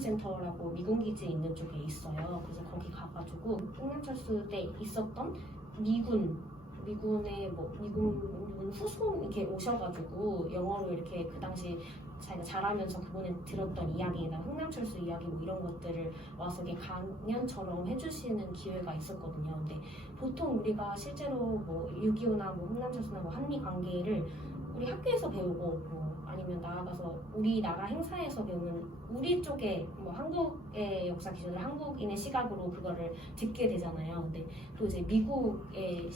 훈련센터라고 미군기지에 있는 쪽에 있어요. 그래서 거기 가가지고 홍남철수 때 있었던 미군의 미군 후손 이렇게 오셔가지고 영어로 이렇게 그 당시 자기가 잘하면서 그분이 들었던 이야기나 흥남철수 이야기 뭐 이런 것들을 와서 이게 강연처럼 해주시는 기회가 있었거든요. 근데 보통 우리가 실제로 뭐 6.25나 뭐 흥남철수나 뭐 한미 관계를 우리 학교에서 배우고 뭐 아니면 나아가서 우리나라 행사에서 배우는 우리 쪽에 뭐 한국의 역사 기준으로 한국인의 시각으로 그거를 듣게 되잖아요. 근데 또 이제 미국의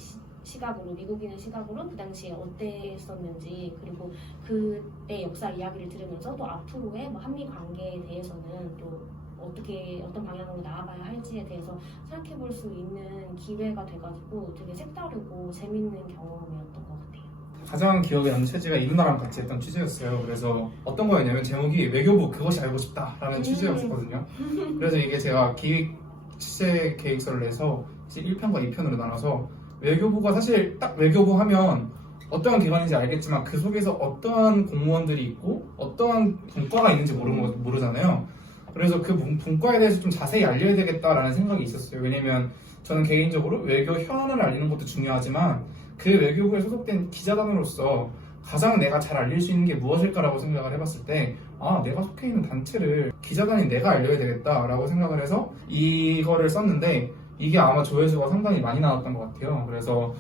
시각으로 미국인의 시각으로 그 당시에 어땠었는지 그리고 그때 역사 이야기를 들으면서 또 앞으로의 뭐 한미 관계에 대해서는 또 어떤 방향으로 나아가야 할지에 대해서 생각해 볼 수 있는 기회가 돼가지고 되게 색다르고 재밌는 경험이었던 것 같아요. 가장 기억에 남는 취지가 이 누나랑 같이 했던 취지였어요. 그래서 어떤 거였냐면 제목이 외교부 그것이 알고 싶다라는 취지였거든요. 그래서 이게 제가 취재 계획서를 내서 1편과 2편으로 나눠서 외교부가 사실 딱 외교부 하면 어떠한 기관인지 알겠지만 그 속에서 어떠한 공무원들이 있고 어떠한 분과가 있는지 모르잖아요. 그래서 그 분과에 대해서 좀 자세히 알려야 되겠다라는 생각이 있었어요. 왜냐면 저는 개인적으로 외교 현안을 알리는 것도 중요하지만 그 외교부에 소속된 기자단으로서 가장 내가 잘 알릴 수 있는 게 무엇일까라고 생각을 해봤을 때 내가 속해 있는 단체를 기자단인 내가 알려야 되겠다라고 생각을 해서 이거를 썼는데 이게 아마 조회수가 상당히 많이 나왔던 것 같아요. 그래서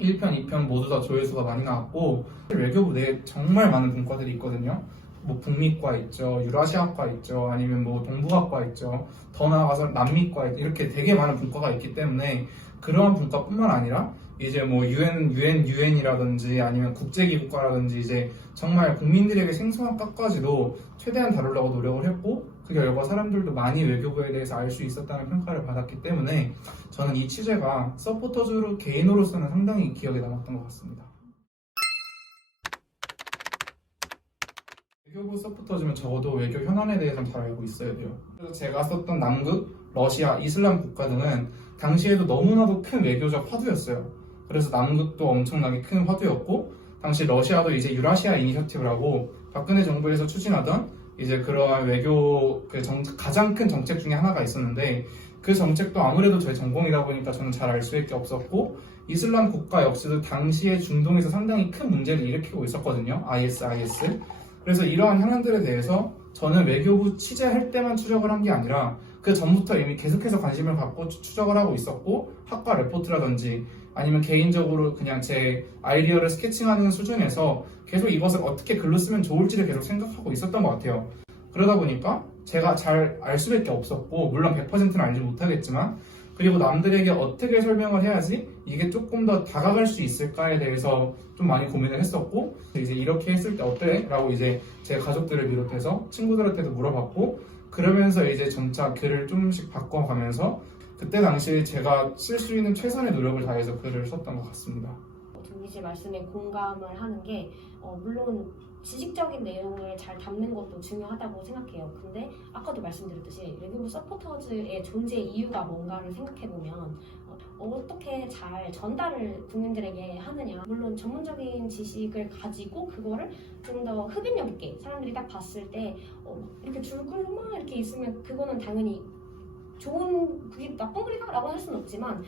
1편, 2편 모두 다 조회수가 많이 나왔고 외교부 내에 정말 많은 분과들이 있거든요. 뭐 북미과 있죠, 유라시아과 있죠, 아니면 뭐 동북아과 있죠, 더 나아가서 남미과 이렇게 되게 많은 분과가 있기 때문에 그러한 분과뿐만 아니라 이제 뭐 유엔이라든지 아니면 국제기구과라든지 이제 정말 국민들에게 생소한 것까지도 최대한 다루려고 노력을 했고 그 결과 사람들도 많이 외교부에 대해서 알 수 있었다는 평가를 받았기 때문에 저는 이 취재가 서포터즈 개인으로서는 상당히 기억에 남았던 것 같습니다. 외교부 서포터즈면 적어도 외교 현안에 대해서는 잘 알고 있어야 돼요. 그래서 제가 썼던 남극, 러시아, 이슬람 국가 등은 당시에도 너무나도 큰 외교적 화두였어요. 그래서 남극도 엄청나게 큰 화두였고 당시 러시아도 이제 유라시아 이니셔티브라고 박근혜 정부에서 추진하던 이제 그러한 외교 가장 큰 정책 중에 하나가 있었는데 그 정책도 아무래도 저희 전공이다 보니까 저는 잘 알 수밖에 없었고 이슬람 국가 역시도 당시에 중동에서 상당히 큰 문제를 일으키고 있었거든요. IS. 그래서 이러한 현안들에 대해서 저는 외교부 취재할 때만 추적을 한 게 아니라 그 전부터 이미 계속해서 관심을 갖고 추적을 하고 있었고 학과 레포트라든지 아니면 개인적으로 그냥 제 아이디어를 스케칭하는 수준에서 계속 이것을 어떻게 글로 쓰면 좋을지를 계속 생각하고 있었던 것 같아요. 그러다 보니까 제가 잘 알 수밖에 없었고 물론 100%는 알지 못하겠지만 그리고 남들에게 어떻게 설명을 해야지 이게 조금 더 다가갈 수 있을까에 대해서 좀 많이 고민을 했었고 이제 이렇게 했을 때 어때? 라고 이제 제 가족들을 비롯해서 친구들한테도 물어봤고 그러면서 이제 점차 글을 조금씩 바꿔가면서 그때 당시에 제가 쓸 수 있는 최선의 노력을 다해서 글을 썼던 것 같습니다. 정기 씨 말씀에 공감을 하는 게 물론 지식적인 내용을 잘 담는 것도 중요하다고 생각해요. 근데 아까도 말씀드렸듯이 외교부 서포터즈의 존재 이유가 뭔가를 생각해보면 어떻게 잘 전달을 국민들에게 하느냐. 물론 전문적인 지식을 가지고 그거를 좀 더 흡입력 있게 사람들이 딱 봤을 때 이렇게 줄글만 이렇게 있으면 그거는 당연히 그게 나쁜 글이다라고 할 수는 없지만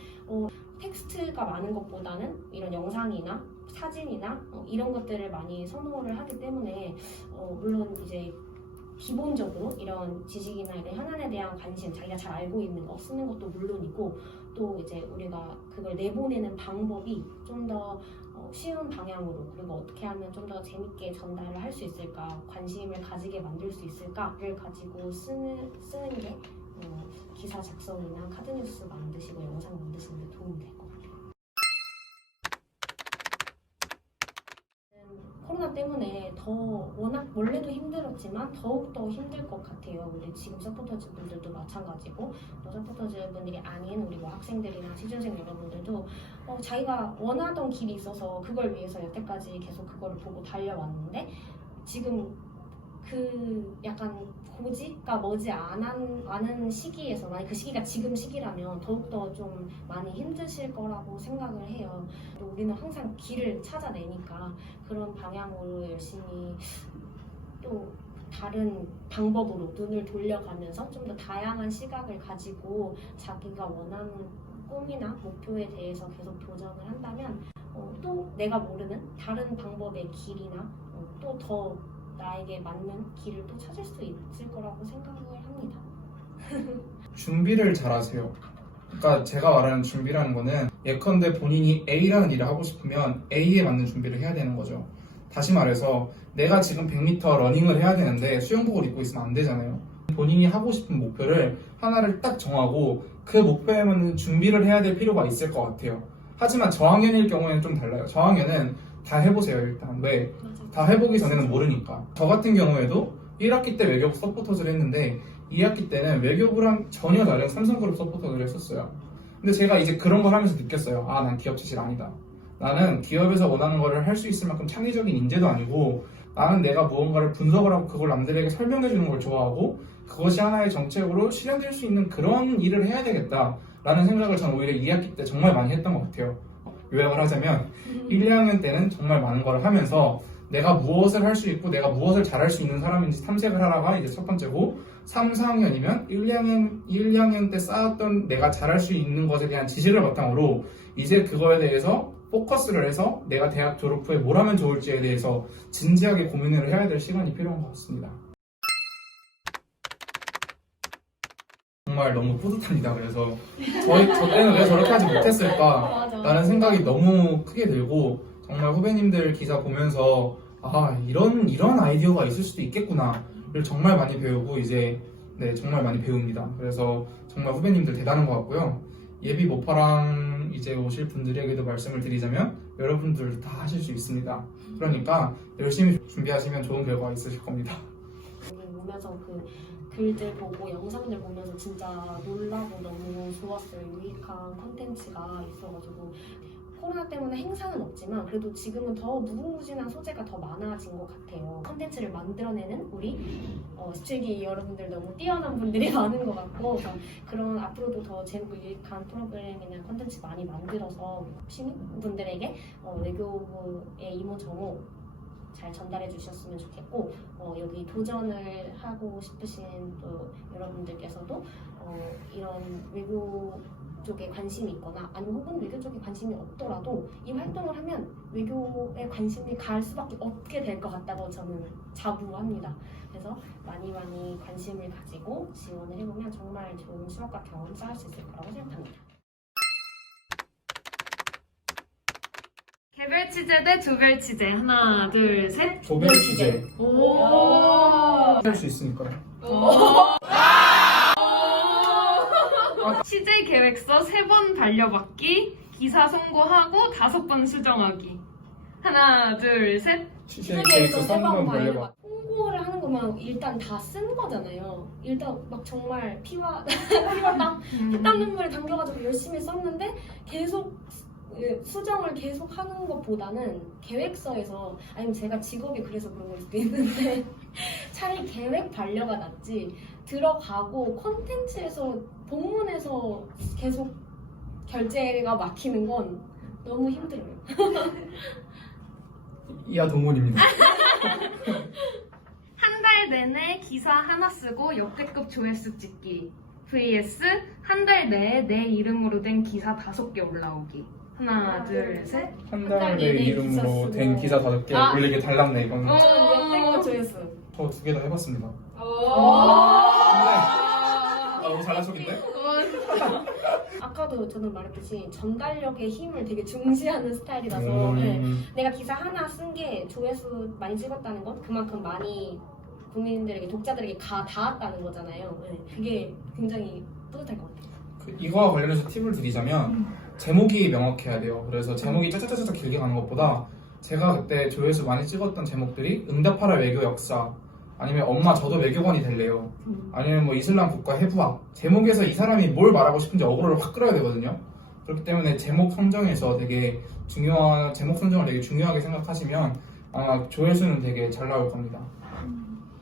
텍스트가 많은 것보다는 이런 영상이나 사진이나 이런 것들을 많이 선호를 하기 때문에 물론 이제 기본적으로 이런 지식이나 이런 현안에 대한 관심, 자기가 잘 알고 있는 거 쓰는 것도 물론이고 또 이제 우리가 그걸 내보내는 방법이 좀 더 쉬운 방향으로 그리고 어떻게 하면 좀 더 재밌게 전달을 할 수 있을까, 관심을 가지게 만들 수 있을까를 가지고 쓰는 게 기사 작성이나 카드뉴스 만드시고 영상 만드시는 데 도움이 될 것 같아요. 코로나 때문에 워낙 원래도 힘들었지만 더욱더 힘들 것 같아요. 근데 지금 서포터즈 분들도 마찬가지고 또 서포터즈 분들이 아닌 우리 뭐 학생들이나 취준생 여러분들도 자기가 원하던 길이 있어서 그걸 위해서 여태까지 계속 그거를 보고 달려왔는데 지금 그 약간 고지가 머지 않은 시기에서 만약 그 시기가 지금 시기라면 더욱더 좀 많이 힘드실 거라고 생각을 해요. 또 우리는 항상 길을 찾아내니까 그런 방향으로 열심히 또 다른 방법으로 눈을 돌려가면서 좀 더 다양한 시각을 가지고 자기가 원하는 꿈이나 목표에 대해서 계속 도전을 한다면 또 내가 모르는 다른 방법의 길이나 또 더 나에게 맞는 길을 또 찾을 수 있을 거라고 생각을 합니다. 준비를 잘하세요. 그러니까 제가 말하는 준비라는 거는 예컨대 본인이 A라는 일을 하고 싶으면 A에 맞는 준비를 해야 되는 거죠. 다시 말해서 내가 지금 100m 러닝을 해야 되는데 수영복을 입고 있으면 안 되잖아요. 본인이 하고 싶은 목표를 하나를 딱 정하고 그 목표에 맞는 준비를 해야 될 필요가 있을 것 같아요. 하지만 저학년일 경우에는 좀 달라요. 저학년은 다 해보세요. 일단 왜? 다 해보기 전에는 모르니까. 저 같은 경우에도 1학기 때 외교부 서포터즈를 했는데 2학기 때는 외교부랑 전혀 다른 삼성그룹 서포터즈를 했었어요. 근데 제가 이제 그런 걸 하면서 느꼈어요. 아, 난 기업 체질 아니다. 나는 기업에서 원하는 거를 할 수 있을 만큼 창의적인 인재도 아니고 나는 내가 무언가를 분석을 하고 그걸 남들에게 설명해 주는 걸 좋아하고 그것이 하나의 정책으로 실현될 수 있는 그런 일을 해야 되겠다라는 생각을 저는 오히려 2학기 때 정말 많이 했던 것 같아요. 요약을 하자면 1, 2학년 때는 정말 많은 걸 하면서 내가 무엇을 할 수 있고 내가 무엇을 잘할 수 있는 사람인지 탐색을 하라가 이제 첫 번째고 3, 4학년이면 1, 2학년 때 쌓았던 내가 잘할 수 있는 것에 대한 지식을 바탕으로 이제 그거에 대해서 포커스를 해서 내가 대학 졸업 후에 뭘 하면 좋을지에 대해서 진지하게 고민을 해야 될 시간이 필요한 것 같습니다. 정말 너무 뿌듯합니다. 그래서 저 때는 왜 저렇게 하지 못했을까라는 생각이 너무 크게 들고 정말 후배님들 기사 보면서 아 이런 아이디어가 있을 수도 있겠구나를 정말 많이 배우고 이제 정말 많이 배웁니다. 그래서 정말 후배님들 대단한 것 같고요. 예비 모파랑 이제 오실 분들에게도 말씀을 드리자면 여러분들 다 하실 수 있습니다. 그러니까 열심히 준비하시면 좋은 결과가 있으실 겁니다. 여기 오면서 그 글들 보고 영상들 보면서 진짜 놀라고 너무 좋았어요. 유익한 컨텐츠가 있어가지고 코로나 때문에 행사는 없지만 그래도 지금은 더 무궁무진한 소재가 더 많아진 것 같아요. 컨텐츠를 만들어내는 우리 17기 여러분들 너무 뛰어난 분들이 많은 것 같고 그런 앞으로도 더 재밌고 유익한 프로그램이나 컨텐츠 많이 만들어서 시민분들에게 외교부의 이모저모 잘 전달해 주셨으면 좋겠고 여기 도전을 하고 싶으신 또 여러분들께서도 이런 외교 쪽에 관심이 있거나 아니면 혹은 외교 쪽에 관심이 없더라도 이 활동을 하면 외교에 관심이 갈 수밖에 없게 될 것 같다고 저는 자부합니다. 그래서 많이 관심을 가지고 지원을 해보면 정말 좋은 추억과 경험 쌓을 수 있을 거라고 생각합니다. 개별 취재 대 조별 취재. 하나, 둘, 셋. 조별 취재 오. 할 수 있으니까요. 취재 계획서 3번 달려받기, 기사 송고하고 5번 수정하기. 하나, 둘, 셋. 취재 계획서 3번 벌려봐. 홍보를 하는 거면 일단 다 쓴 거잖아요. 일단 막 정말 피와 땀, 피땀 눈물을 담겨가지고 열심히 썼는데 계속 수정을 계속 하는 것보다는 계획서에서 아니면 제가 직업이 그래서 그런 걸 수도 있는데 차라리 계획 반려가 낫지 들어가고 콘텐츠에서 본문에서 계속 결제가 막히는 건 너무 힘들어요. 이하 동문입니다. 한 달 내내 기사 하나 쓰고 역대급 조회수 찍기. vs 한 달 내에 내 이름으로 된 기사 5개 올라오기. 하나, 둘, 셋. 한 달 내 이름으로 된 기사 5개 올리기 달랐네 이거는. 역대급 조회수. 저 2개 다 해봤습니다. 너무 잘난 척인데? 아까도 저는 말했듯이 전달력의 힘을 되게 중시하는 스타일이라서 내가 기사 하나 쓴 게 조회수 많이 찍었다는 건 그만큼 많이 국민들에게 독자들에게 닿았다는 거잖아요. 그게 굉장히 뿌듯할 것 같아요. 이거와 관련해서 팁을 드리자면 제목이 명확해야 돼요. 그래서 제목이 짜짜짜짜 길게 가는 것보다 제가 그때 조회수 많이 찍었던 제목들이 응답하라 외교 역사 아니면 엄마 저도 외교관이 될래요 아니면 뭐 이슬람 국가 해부학 제목에서 이 사람이 뭘 말하고 싶은지 어그로를 확 끌어야 되거든요. 그렇기 때문에 제목 선정에서 되게 제목 선정을 되게 중요하게 생각하시면 아마 조회수는 되게 잘 나올 겁니다.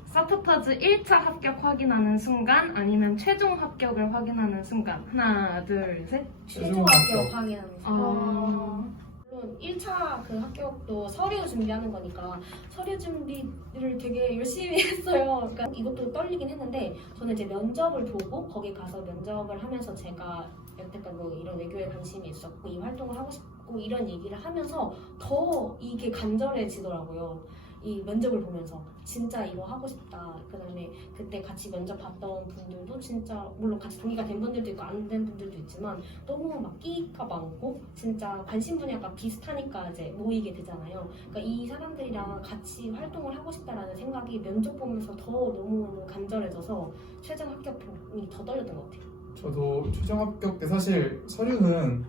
서포터즈 1차 합격 확인하는 순간 아니면 최종 합격을 확인하는 순간. 하나, 둘, 셋. 최종 합격 확인하는 어... 물론 물론 1차 그 합격도 서류 준비하는 거니까 서류 준비를 되게 열심히 했어요. 그러니까 이것도 떨리긴 했는데 저는 이제 면접을 보고 거기 가서 면접을 하면서 제가 여태까지 뭐 이런 외교에 관심이 있었고 이 활동을 하고 싶고 이런 얘기를 하면서 더 이게 간절해지더라고요. 이 면접을 보면서 진짜 이거 하고 싶다. 그다음에 그때 같이 면접 봤던 분들도 진짜 물론 같이 동기가 된 분들도 있고 안 된 분들도 있지만 너무 막 끼가 많고 진짜 관심 분야가 비슷하니까 이제 모이게 되잖아요. 그러니까 이 사람들이랑 같이 활동을 하고 싶다라는 생각이 면접 보면서 더 너무 간절해져서 최종 합격이 더 떨렸던 것 같아요. 저도 최종 합격 때 사실 서류는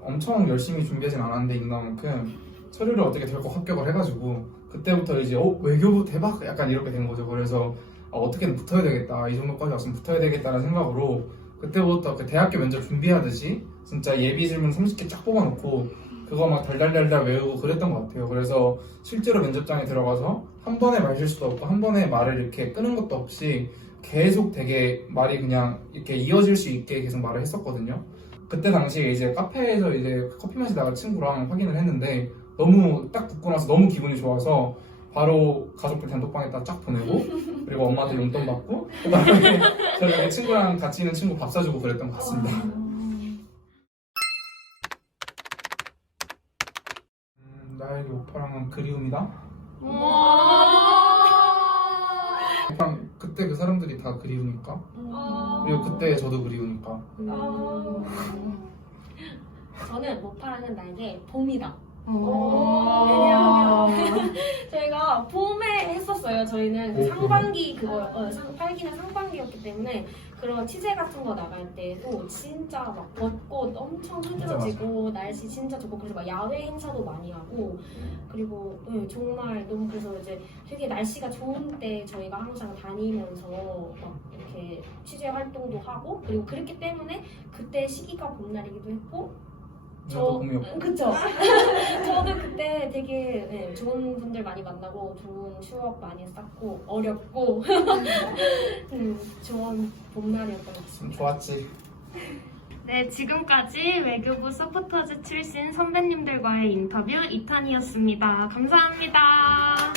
엄청 열심히 준비하진 않았는데 인간만큼 서류를 어떻게 결국 합격을 해가지고 그때부터 이제 외교부 대박 약간 이렇게 된 거죠. 그래서 어떻게든 붙어야 되겠다, 이 정도까지 왔으면 붙어야 되겠다는 생각으로 그때부터 그 대학교 면접 준비하듯이 진짜 예비 질문 30개 쫙 뽑아놓고 그거 막 달달달달 외우고 그랬던 것 같아요. 그래서 실제로 면접장에 들어가서 한 번에 말 실수도 없고 한 번에 말을 이렇게 끄는 것도 없이 계속 되게 말이 그냥 이렇게 이어질 수 있게 계속 말을 했었거든요. 그때 당시에 이제 카페에서 이제 커피 마시다가 친구랑 확인을 했는데 너무 딱 붙고 나서 너무 기분이 좋아서 바로 가족들 단톡방에다 쫙 보내고 그리고 엄마한테 용돈 받고 그다음에 저희 친구랑 같이 있는 친구 밥 사주고 그랬던 것 같습니다. 나에게 오빠랑은 그리움이다. 그냥 그때 그 사람들이 다 그리우니까 그리고 그때 저도 그리우니까. 저는 모파라는 나에게 봄이다. 왜냐하면 저희가 봄에 했었어요. 저희는 오, 상반기 그거 8기는 상반기였기 때문에 그런 취재 같은 거 나갈 때도 진짜 막 벚꽃 엄청 흐드러지고 날씨 진짜 좋고 그래서 막 야외 행사도 많이 하고 그리고 정말 너무 그래서 이제 되게 날씨가 좋은 때 저희가 항상 다니면서 막 이렇게 취재 활동도 하고 그리고 그랬기 때문에 그때 시기가 봄날이기도 했고 저도 봄이었고. 그쵸. 저도 그때 되게 좋은 분들 많이 만나고 좋은 추억 많이 쌓고 어렵고 좋은 봄날이었던 것 같습니다. 좋았지. 네, 지금까지 외교부 서포터즈 출신 선배님들과의 인터뷰 2탄이었습니다. 감사합니다.